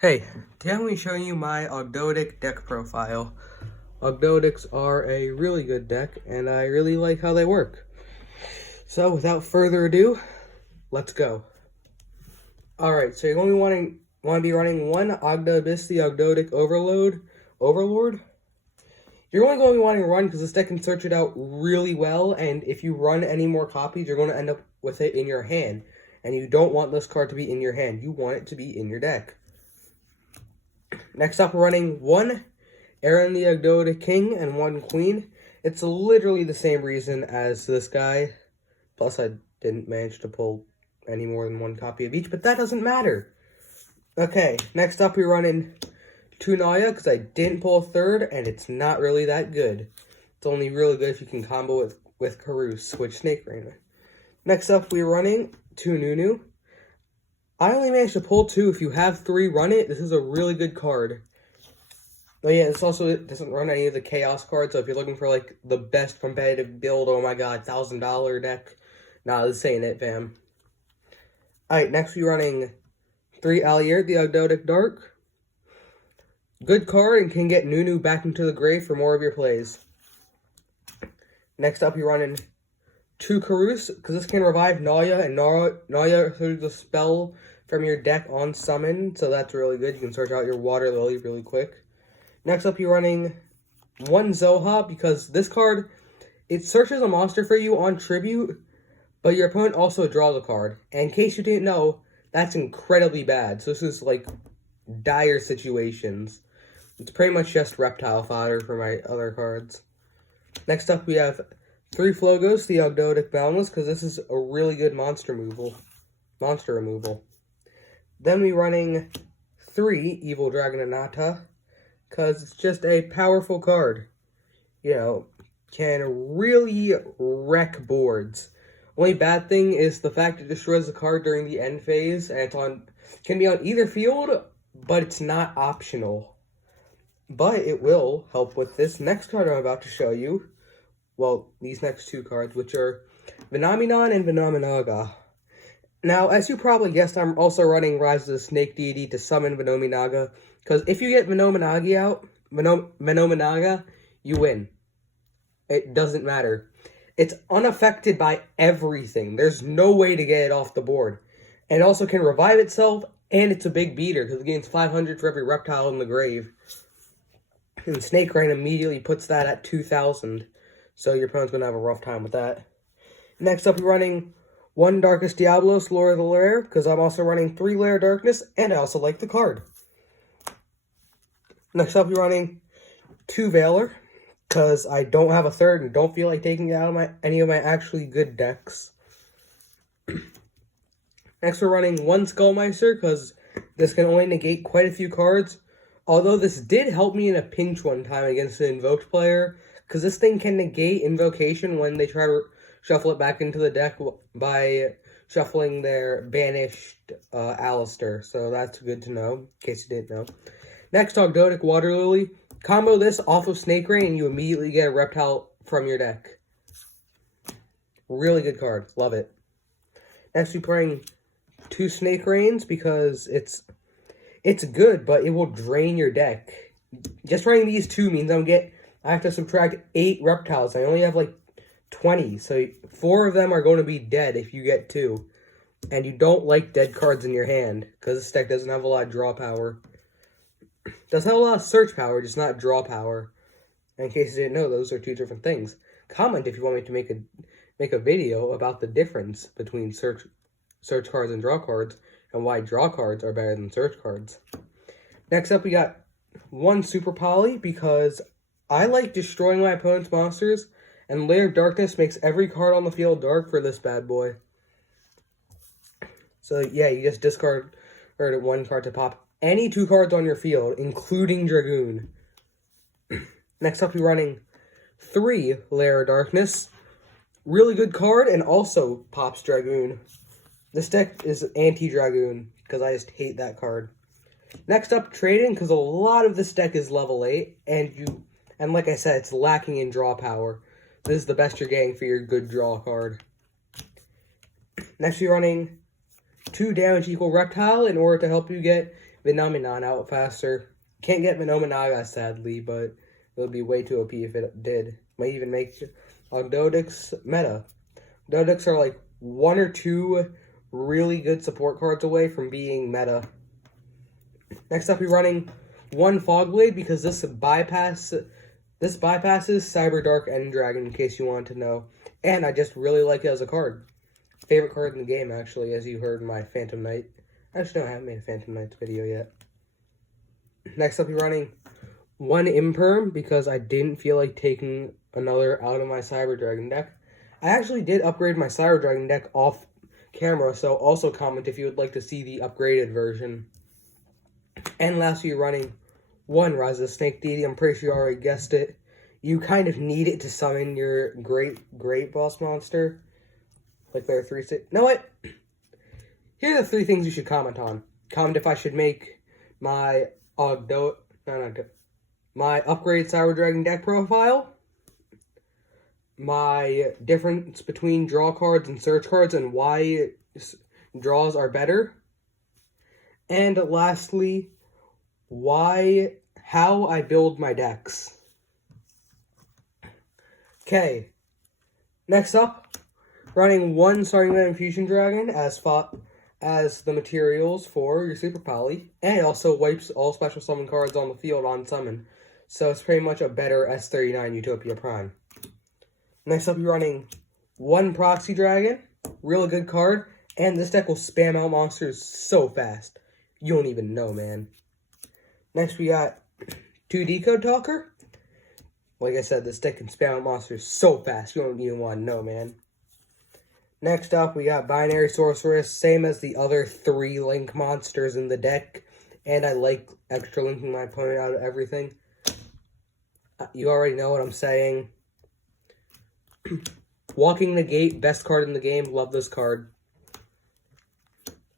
Hey, today I'm going to be showing you my Ogdoadic deck profile. Ogdoadics are a really good deck, and I really like how they work. So, without further ado, let's go. Alright, so you're going to want to be running one Ogdoadic, the Ogdoadic Overlord. You're only going to be wanting to run because this deck can search it out really well, and if you run any more copies, you're going to end up with it in your hand. And you don't want this card to be in your hand, you want it to be in your deck. Next up, we're running one Aaron the Ogdoadic King and one Queen. It's literally the same reason as this guy. Plus, I didn't manage to pull any more than one copy of each, but that doesn't matter. Okay, next up, we're running two Naya, because I didn't pull a third, and it's not really that good. It's only really good if you can combo with Karus, which Snake Rain. Next up, we're running two Nunu. I only managed to pull two. If you have three, run it. This is a really good card. Oh yeah, it doesn't run any of the Chaos cards, so if you're looking for, like, the best competitive build, oh my god, $1,000 deck, nah, this ain't it, fam. Alright, next we're running three Allier, the Ogdoadic Dark. Good card, and can get Nunu back into the grave for more of your plays. Next up, you're running two Karus, because this can revive Naya, and Naya throws the spell from your deck on summon, so that's really good. You can search out your Water Lily really quick. Next up, you're running one Zoha, because this card, it searches a monster for you on Tribute, but your opponent also draws a card. And in case you didn't know, that's incredibly bad. So this is, like, dire situations. It's pretty much just reptile fodder for my other cards. Next up, we have three Flogos, the Ogdoadic Boundless, because this is a really good monster removal. Then we're running three Evil Dragon Anata, because it's just a powerful card. You know, can really wreck boards. Only bad thing is the fact it destroys the card during the end phase, and can be on either field, but it's not optional. But it will help with this next card I'm about to show you. Well, these next two cards, which are Venomenon and Venomenaga. Now, as you probably guessed, I'm also running Rise of the Snake Deity to summon Venomenaga, because if you get Venomenaga out, Venomenaga, you win. It doesn't matter. It's unaffected by everything. There's no way to get it off the board. And it also can revive itself, and it's a big beater, because it gains 500 for every reptile in the grave. And Snake Rain immediately puts that at 2,000. So your opponent's going to have a rough time with that. Next up, we're running one Darkest Diablos, Lore of the Lair, because I'm also running three Lair Darkness, and I also like the card. Next up, we're running two Veiler, because I don't have a third and don't feel like taking it out of any of my actually good decks. Next, we're running one Skullmeister, because this can only negate quite a few cards. Although this did help me in a pinch one time against an Invoked player, because this thing can negate Invocation when they try to shuffle it back into the deck by shuffling their banished Alistair. So that's good to know, in case you didn't know. Next, Ogdoadic Water Lily. Combo this off of Snake Rain, and you immediately get a reptile from your deck. Really good card. Love it. Next, we're playing two Snake Rains, because it's good, but it will drain your deck. Just running these two means I have to subtract 8 reptiles. I only have like 20, so 4 of them are going to be dead if you get 2. And you don't like dead cards in your hand, because this deck doesn't have a lot of draw power. It does have a lot of search power, just not draw power. And in case you didn't know, those are two different things. Comment if you want me to make a video about the difference between search cards and draw cards, and why draw cards are better than search cards. Next up, we got one Super Poly, because I like destroying my opponent's monsters, and Lair of Darkness makes every card on the field dark for this bad boy. So yeah, you just discard one card to pop any 2 cards on your field, including Dragoon. Next up, we're running 3 Lair of Darkness. Really good card, and also pops Dragoon. This deck is anti-Dragoon, because I just hate that card. Next up, Trading, because a lot of this deck is level 8, and like I said, it's lacking in draw power. This is the best you're getting for your good draw card. Next, you're running 2 damage equal Reptile in order to help you get Phenomenon out faster. Can't get Phenomenaga, sadly, but it would be way too OP if it did. Might even make Ogdoadic's meta. Ogdoadics are like 1 or 2 really good support cards away from being meta. Next up, we're running 1 Fogblade because this bypasses Cyber Dark End Dragon, in case you want to know. And I just really like it as a card. Favorite card in the game, actually, as you heard in my Phantom Knight. Actually, no, I haven't made a Phantom Knights video yet. Next up, we're running 1 Imperm because I didn't feel like taking another out of my Cyber Dragon deck. I actually did upgrade my Cyber Dragon deck off camera, so also comment if you would like to see the upgraded version. And lastly, you're running 1 Rise of the Snake Deity. I'm pretty sure you already guessed it. You kind of need it to summon your great boss monster. Like there are 3... No, what? Here are the 3 things you should comment on. Comment if I should make my my upgraded Cyber Dragon deck profile, my difference between draw cards and search cards and why draws are better, and lastly, how I build my decks. Okay, next up, running 1 Starting Land Fusion Dragon as the materials for your Super Poly, and it also wipes all special summon cards on the field on summon, so it's pretty much a better S39 Utopia Prime. Next up, you're running 1 Proxy Dragon, really good card, and this deck will spam out monsters so fast, you don't even know, man. Next, we got 2 Decode Talker. Like I said, this deck can spam out monsters so fast, you don't even want to know, man. Next up, we got Binary Sorceress, same as the other 3 link monsters in the deck, and I like extra linking my opponent out of everything. You already know what I'm saying. Walking the Gate, best card in the game, love this card.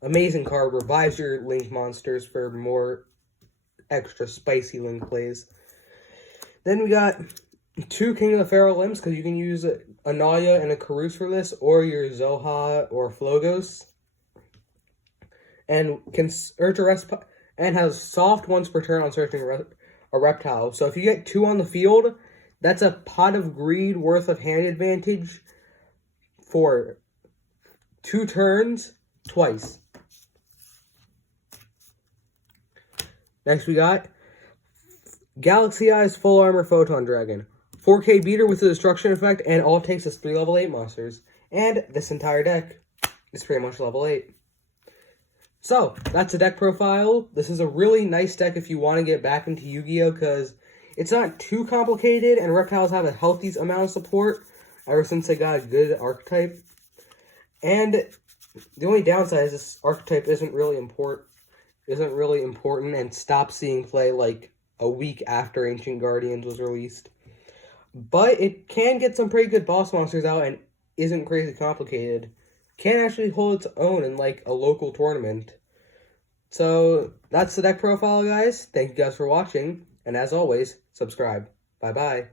Amazing card, revives your link monsters for more extra spicy link plays. Then we got 2 King of the Feral Limbs, because you can use a Naya and a Karus for this, or your Zoha or Flogos. And can search and has soft once per turn on searching a reptile. So if you get 2 on the field, that's a Pot of Greed worth of hand advantage for 2 turns, twice. Next we got Galaxy Eyes Full Armor Photon Dragon. 4K beater with the destruction effect, and all it takes is 3 level 8 monsters. And this entire deck is pretty much level 8. So, that's the deck profile. This is a really nice deck if you want to get back into Yu-Gi-Oh! Because it's not too complicated, and reptiles have a healthy amount of support ever since they got a good archetype. And the only downside is this archetype isn't really important and stopped seeing play like a week after Ancient Guardians was released. But it can get some pretty good boss monsters out and isn't crazy complicated. Can actually hold its own in like a local tournament. So that's the deck profile, guys. Thank you guys for watching. And as always, subscribe. Bye-bye.